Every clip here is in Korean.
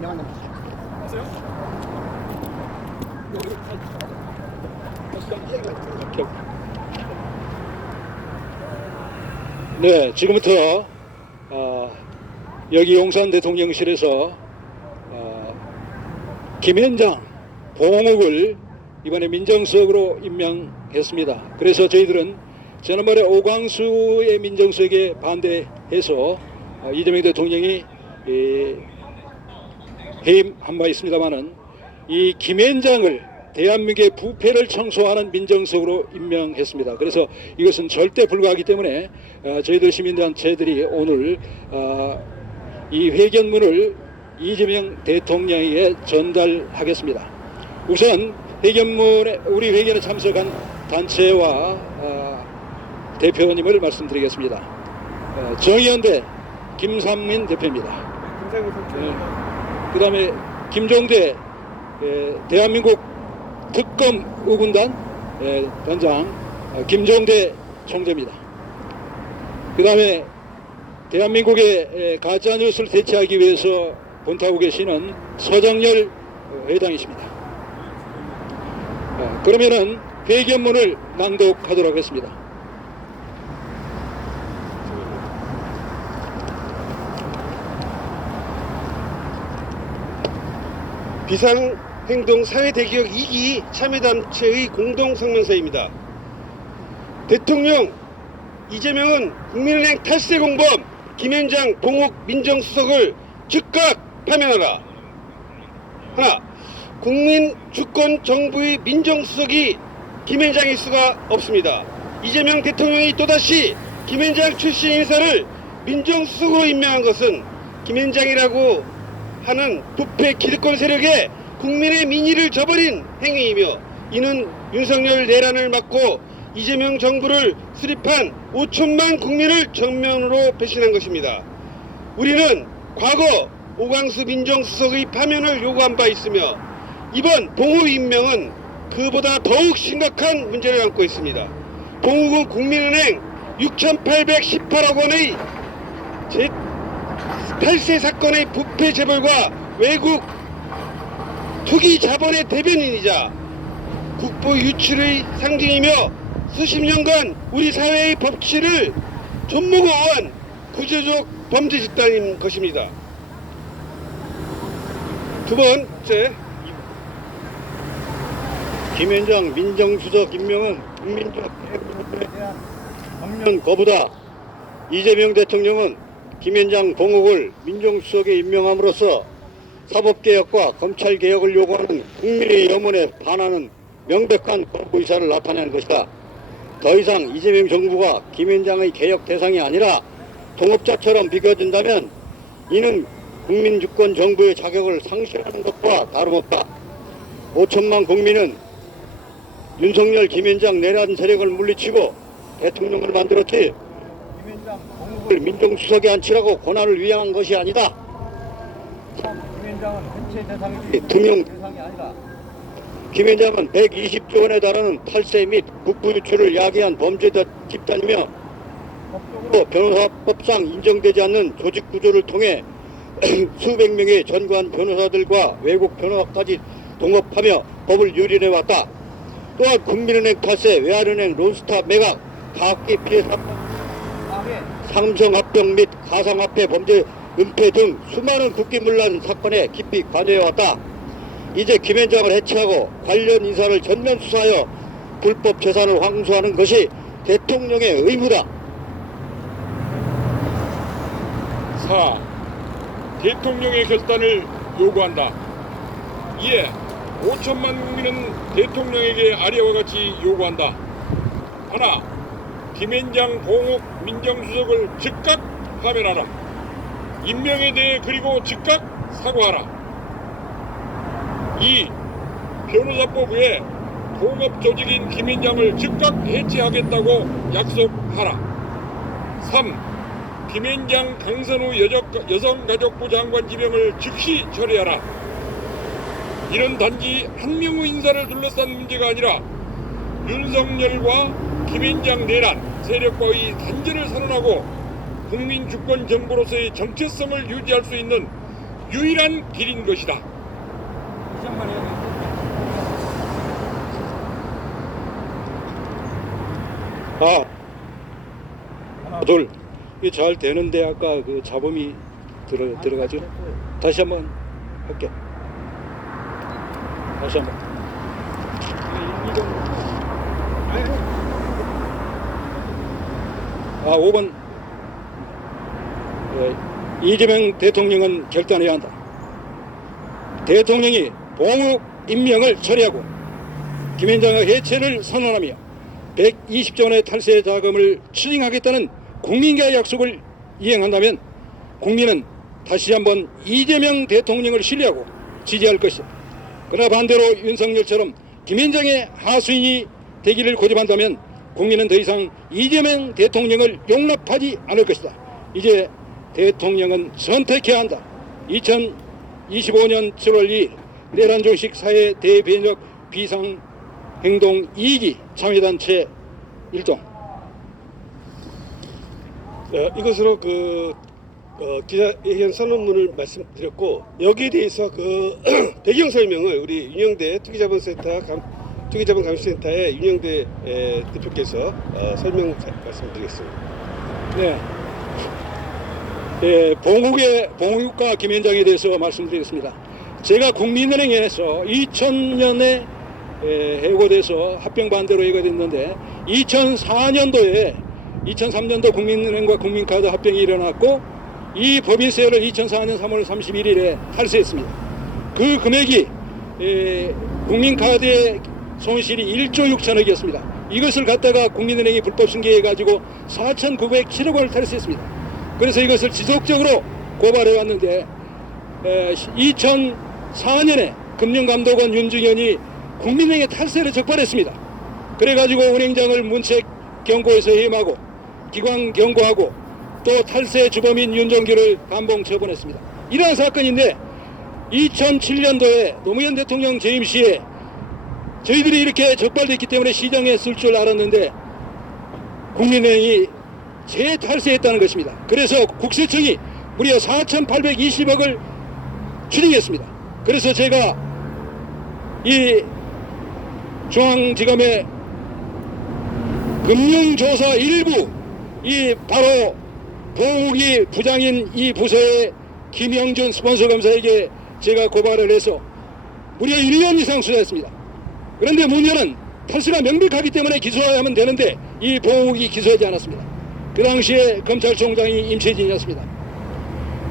명함 아세요? 네, 지금부터 여기 용산 대통령실에서 김현장 봉옥을 이번에 민정수석으로 임명했습니다. 그래서 저희들은 지난번에 오광수의 민정수석에 반대해서 이재명 대통령이 해임한 바 있습니다만은 이 김현장을 대한민국의 부패를 청소하는 민정수석으로 임명했습니다. 그래서 이것은 절대 불가하기 때문에 저희들 시민단체들이 오늘 이 회견문을 이재명 대통령에게 전달하겠습니다. 우선 회견문에 우리 회견에 참석한 단체와 대표님을 말씀드리겠습니다. 정의연대 김삼민 대표입니다. 그 다음에 김종대 대한민국 특검 의군단 단장 김종대 총재입니다. 그 다음에 대한민국의 가짜뉴스를 대체하기 위해서 본타고 계시는 서정열 회장이십니다. 그러면은 회견문을 낭독하도록 하겠습니다. 비상행동 사회대기업 2기 참여단체의 공동성명서입니다. 대통령 이재명은 국민은행 탈세 공범 김현장 봉옥 민정수석을 즉각 파면하라. 하나, 국민주권정부의 민정수석이 김현장일 수가 없습니다. 이재명 대통령이 또다시 김현장 출신 인사를 민정수석으로 임명한 것은 김현장이라고 하는 부패 기득권 세력에 국민의 민의를 저버린 행위이며, 이는 윤석열 내란을 막고 이재명 정부를 수립한 5천만 국민을 정면으로 배신한 것입니다. 우리는 과거 오광수 민정수석의 파면을 요구한 바 있으며 이번 봉옥 임명은 그보다 더욱 심각한 문제를 안고 있습니다. 봉옥은 국민은행 6,818억 원의 탈세 사건의 부패 재벌과 외국 투기 자본의 대변인이자 국부 유출의 상징이며 수십 년간 우리 사회의 법치를 존목한 구조적 범죄 집단인 것입니다. 두 번째, 김현장 민정수석 임명은 국민적 대국민에 대한 정면 거부다. 이재명 대통령은 김현장 봉옥을 민정수석에 임명함으로써 사법개혁과 검찰개혁을 요구하는 국민의 염원에 반하는 명백한 거부 의사를 나타낸 것이다. 더 이상 이재명 정부가 김현장의 개혁 대상이 아니라 동업자처럼 비춰진다면 이는 국민주권 정부의 자격을 상실하는 것과 다름없다. 5천만 국민은 윤석열 김현장 내란 세력을 물리치고 대통령을 만들었지 김현장 봉옥을 민정수석에 앉히라고 권한을 위양한 것이 아니다. 김현장은 hen체 대상이지 등용 대상이 아니다. 김현장은 120조 원에 달하는 탈세 및 국부 유출을 야기한 범죄 집단이며 법적으로 변호사법상 인정되지 않는 조직 구조를 통해 수백 명의 전관 변호사들과 외국 변호사까지 동업하며 법을 유린해왔다. 또한 국민은행 탈세, 외환은행 론스타 매각, 가학기 피해 사건, 삼성합병 및 가상화폐 범죄 은폐 등 수많은 국기문란 사건에 깊이 관여해왔다. 이제 김현장을 해체하고 관련 인사를 전면 수사하여 불법 재산을 환수하는 것이 대통령의 의무다. 4. 대통령의 결단을 요구한다. 이에 5천만 국민은 대통령에게 아래와 같이 요구한다. 하나, 김현장 봉옥 민정수석을 즉각 파면하라. 임명에 대해 그리고 즉각 사과하라. 2. 변호사법 외에 동업 조직인 김현장을 즉각 해체하겠다고 약속하라. 3. 김현장 강선우 여성가족부 장관 지명을 즉시 처리하라. 이는 단지 한 명의 인사를 둘러싼 문제가 아니라 윤석열과 김현장 내란 세력과의 단절을 선언하고 국민 주권 정부로서의 정체성을 유지할 수 있는 유일한 길인 것이다. 둘. 이게 잘 되는데 아까 그 잡음이 들어가죠. 다시 한번 할게. 다시 한번. 5번. 이재명 대통령은 결단해야 한다. 대통령이 봉욱 임명을 처리하고 김현장의 해체를 선언하며 120조 원의 탈세 자금을 추징하겠다는 국민과의 약속을 이행한다면 국민은 다시 한번 이재명 대통령을 신뢰하고 지지할 것이다. 그러나 반대로 윤석열처럼 김현장의 하수인이 되기를 고집한다면 국민은 더 이상 이재명 대통령을 용납하지 않을 것이다. 이제 대통령은 선택해야 한다. 2025년 7월 2일 내란종식 사회 대변력 비상행동 2기 참여단체 일동. 이것으로 기자회견 선언문을 말씀드렸고, 여기에 대해서 배경 설명을 우리 윤영대 투기자본 감시센터의 윤영대 대표께서 설명 말씀드리겠습니다. 네. 봉욱과 김현장에 대해서 말씀드리겠습니다. 제가 국민은행에서 2000년에 해고돼서 합병 반대로 해고됐는데 2003년도 국민은행과 국민카드 합병이 일어났고 이 법인세를 2004년 3월 31일에 탈세했습니다. 그 금액이 국민카드의 손실이 1조 6천억이었습니다. 이것을 갖다가 국민은행이 불법 승계해가지고 4,907억 원을 탈세했습니다. 그래서 이것을 지속적으로 고발해 왔는데 2004년에 금융감독원 윤중현이 국민은행의 탈세를 적발했습니다. 그래가지고 은행장을 문책 경고에서 해임하고 기관 경고하고 또 탈세 주범인 윤정기를 감봉 처분했습니다. 이러한 사건인데 2007년도에 노무현 대통령 재임 시에 저희들이 이렇게 적발됐기 때문에 시정에 쓸 줄 알았는데 국민은행이 재탈세했다는 것입니다. 그래서 국세청이 무려 4,820억을 추징했습니다. 그래서 제가 이 중앙지검의 금융조사 일부 이 바로 봉욱이 부장인 이 부서의 김영준 스폰서 검사에게 제가 고발을 해서 무려 1년 이상 수사했습니다. 그런데 문제는 탈세가 명백하기 때문에 기소하면 되는데 이 봉욱이 기소하지 않았습니다. 그 당시에 검찰총장이 임채진이었습니다.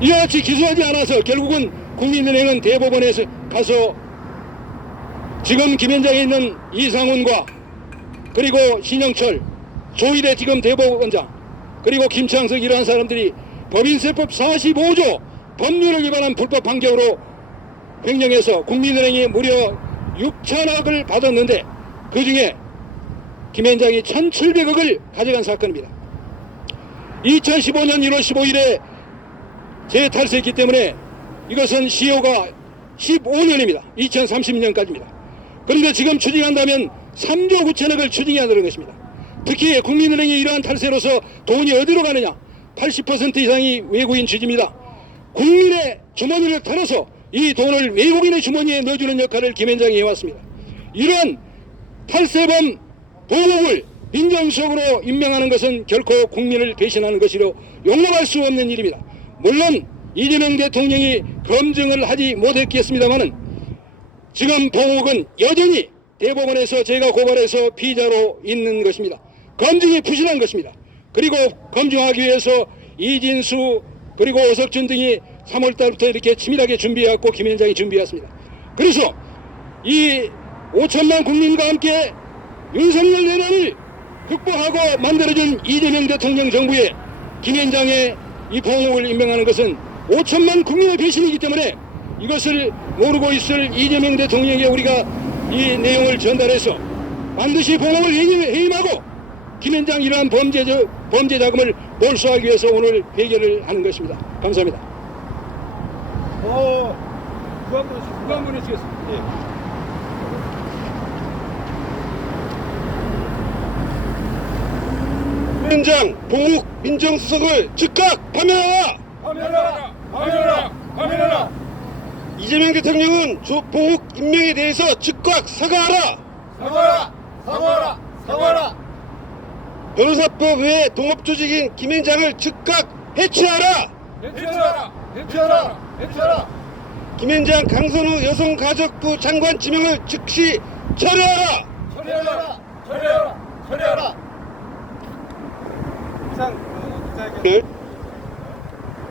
이와 같이 기소하지 않아서 결국은 국민은행은 대법원에서 가서 지금 김현장에 있는 이상훈과 그리고 신영철, 조일의 지금 대법원장 그리고 김창석 이러한 사람들이 법인세법 45조 법률을 위반한 불법 판결로 횡령해서 국민은행이 무려 6천억을 받았는데 그중에 김현장이 1,700억을 가져간 사건입니다. 2015년 1월 15일에 재탈세했기 때문에 이것은 시효가 15년입니다. 2030년까지입니다. 그런데 지금 추징한다면 3조 9천억을 추징해야 되는 것입니다. 특히 국민은행이 이러한 탈세로서 돈이 어디로 가느냐? 80% 이상이 외국인 주지입니다. 국민의 주머니를 털어서 이 돈을 외국인의 주머니에 넣어주는 역할을 김현장이 해왔습니다. 이러한 탈세범 봉욱을 민정수석으로 임명하는 것은 결코 국민을 배신하는 것이로 용납할 수 없는 일입니다. 물론 이재명 대통령이 검증을 하지 못했겠습니다마는 지금 봉욱은 여전히 대법원에서 제가 고발해서 피의자로 있는 것입니다. 검증이 부실한 것입니다. 그리고 검증하기 위해서 이진수 그리고 오석준 등이 3월달부터 이렇게 치밀하게 준비해왔고 김현장이 준비했습니다. 그래서 이 5천만 국민과 함께 윤석열 내란을 극복하고 만들어준 이재명 대통령 정부에 김현장의 이 봉욱을 임명하는 것은 5천만 국민의 배신이기 때문에 이것을 모르고 있을 이재명 대통령에게 우리가 이 내용을 전달해서 반드시 봉욱을 해임하고 김현장 이러한 범죄 자금을 몰수하기 위해서 오늘 회견을 하는 것입니다. 감사합니다. 구한번 해주겠습니다. 김현장 봉욱 민정수석을 즉각 파면하라! 파면하라! 파면하라! 파면하라! 이재명 대통령은 조폭 임명에 대해서 즉각 사과하라. 사과하라! 사과하라! 사과하라! 변호사법 외 동업조직인 김앤장을 즉각 해체하라. 해체하라! 해체하라! 해체하라! 김앤장 강선우 여성가족부 장관 지명을 즉시 철회하라. 처리하라! 처리하라! 처리하라! 오늘